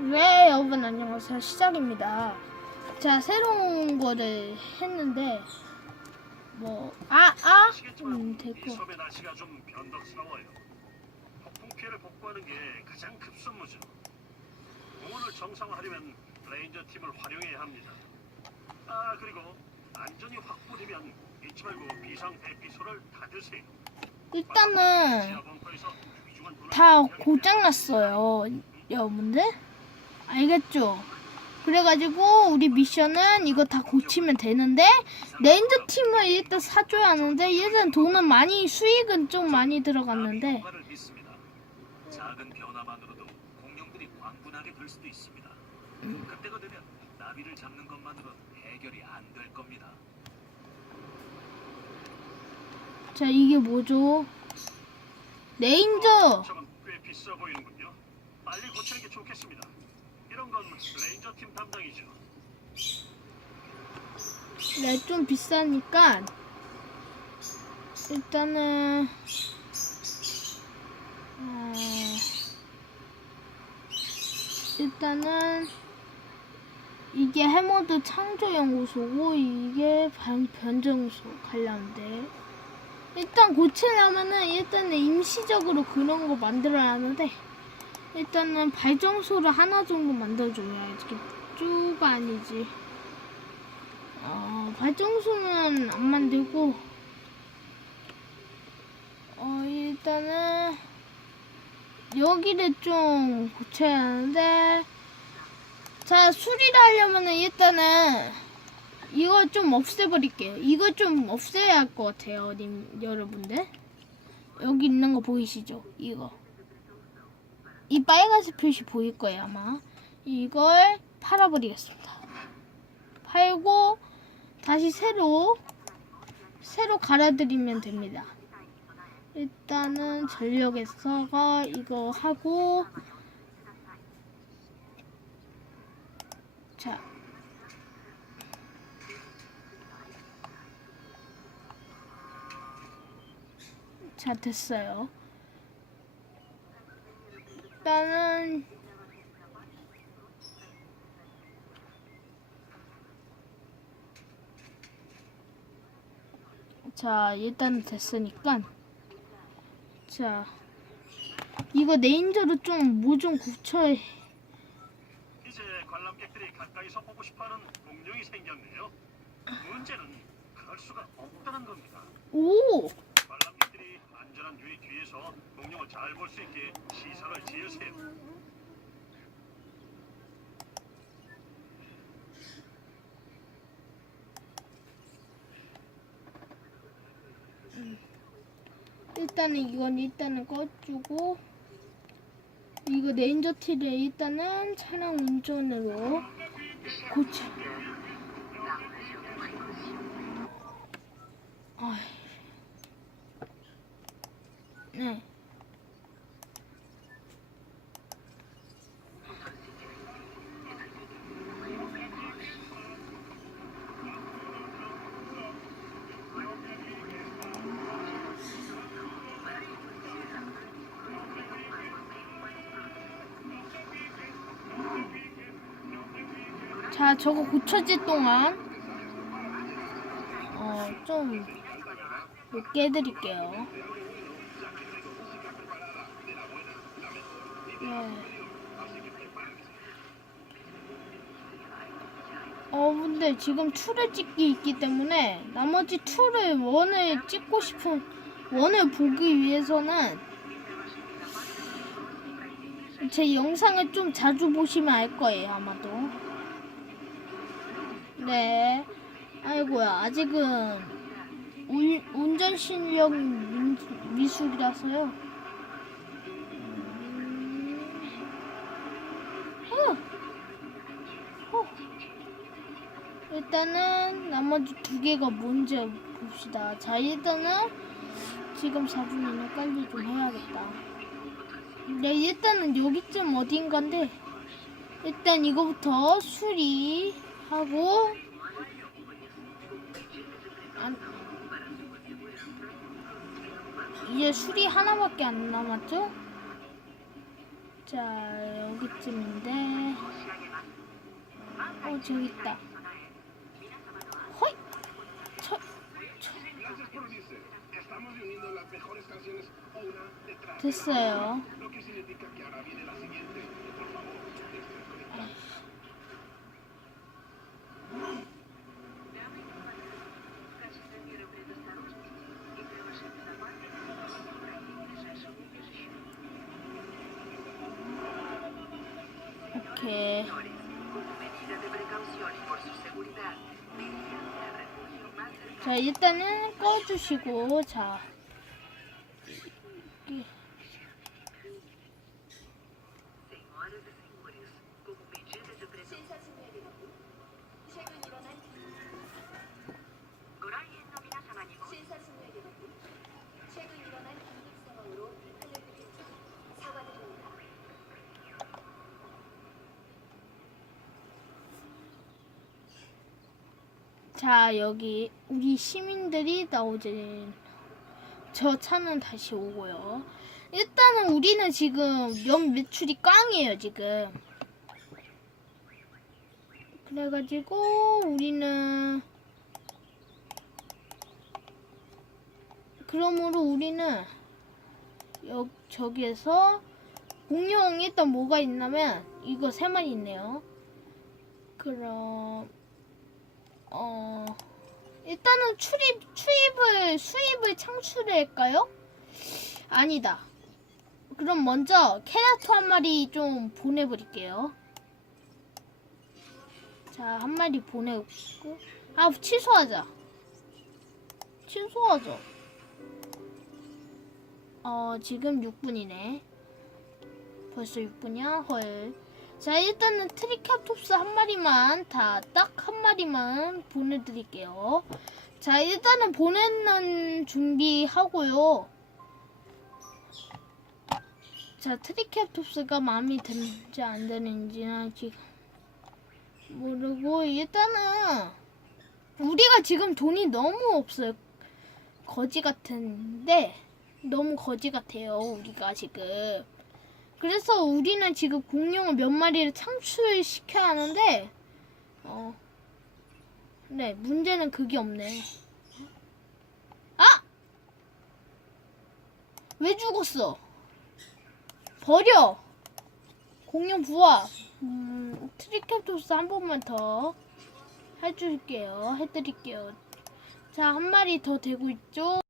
네, 여러분 안녕하세요. 시작입니다. 자, 새로운 거를 했는데 뭐 아, 아, 음, 됐고. 이 섬의 날씨가 좀 변덕스러워요. 폭풍 피해를 복구하는 게 가장 급선무죠. 공원을 정상화하려면 레인저 팀을 활용해야 합니다. 아 그리고 안전이 확보되면 잊지 말고 비상 대피소를 닫으세요. 일단은 다 포기하니까 고장 났어요. 여러분들? 알겠죠? 그래가지고 우리 미션은 이거 다 고치면 되는데 레인저 팀을 일단 사줘야 하는데 일단 돈은 많이 수익은 좀 많이 들어갔는데. 자 이게 뭐죠? 레인저 꽤 비싸 보이는군요. 빨리 고치는 게 좋겠습니다. 이런 건 레인저 팀 담당이죠. 네, 좀 비싸니까 일단은 어, 일단은 이게 해머드 창조 연구소고 이게 변, 변정소 관련돼 일단 고치려면은 일단은 임시적으로 그런 거 만들어야 하는데 일단은 발전소를 하나 정도 만들어줘야 이렇게 쭉 아니지 어, 발전소는 안 만들고, 어, 일단은, 여기를 좀 고쳐야 하는데, 자, 수리를 하려면은 일단은, 이거 좀 없애버릴게요. 이거 좀 없애야 할 것 같아요, 님, 여러분들. 여기 있는 거 보이시죠? 이거. 이 빨간색 표시 보일 거예요, 아마. 이걸 팔아버리겠습니다. 팔고, 다시 새로 새로 갈아드리면 됩니다. 일단은 전력에서가 이거 하고 자. 자, 됐어요. 일단은 자, 일단 됐으니까. 자, 이거 레인저로 좀 뭐좀 해. 이제 관람객들이 가까이서 보고 싶어하는 공룡이 생겼네요. 문제는 그럴 수가 없다는 겁니다. 오! 안전한 유리 뒤에서 공룡을 잘볼 수 있게 시설을 지으세요. 일단은 이건 일단은 꺼주고 이거 레인저 티를 일단은 차량 운전으로 고쳐. 아이. 네. 자, 저거 고쳐질 동안 어, 좀몇개 해드릴게요. 네. 어, 근데 지금 툴을 찍기 있기 때문에 나머지 툴을 원을 찍고 싶은 원을 보기 위해서는 제 영상을 좀 자주 보시면 알 거예요, 아마도. 네. 아이고야, 아직은 운, 운전 실력 민- 미술이라서요. 일단은 나머지 두 개가 뭔지 봅시다. 자, 일단은 지금 4분이면 빨리 좀 해야겠다. 네, 일단은 여기쯤 어딘가인데 일단 이거부터 수리하고 안, 이제 수리 하나밖에 안 남았죠? 자 여기쯤인데 어 저기 있다. Más cercano. 자 일단은 꺼주시고 자. 여기. Senhoras e senhores, como medida de precaución. 고라이의 노미나사마니모 신사숙녀 여러분, 최근 일어난 긴급 상황으로 알려드린 점 사과드립니다. 자 여기 우리 시민들이 나오지. 저 차는 다시 오고요. 일단은 우리는 지금 연 매출이 꽝이에요 지금. 그래가지고 우리는 그러므로 우리는 여 저기에서 공룡 일단 뭐가 있냐면 이거 세 마리 있네요. 그럼 어 일단은 출입 출입을 수입을 창출할까요? 아니다. 그럼 먼저 캐릭터 한 마리 좀 보내버릴게요. 자, 한 마리 보내고 아 취소하자. 취소하죠. 어 지금 6분이네. 벌써 6분이야? 헐. 자 일단은 트리케토프스 한 마리만 다 딱 한 마리만 보내드릴게요. 자 일단은 보내는 준비하고요. 자 트리케토프스가 마음에 드는지 안 드는지는 지금 모르고 일단은 우리가 지금 돈이 너무 없어요. 거지 같은데 너무 거지 같아요. 우리가 지금. 그래서 우리는 지금 공룡을 몇 마리를 창출시켜야 하는데, 어, 네, 문제는 그게 없네. 아! 왜 죽었어? 버려! 공룡 부화! 음, 트리케토스 한 번만 더 해줄게요. 해드릴게요. 자, 한 마리 더 되고 있죠?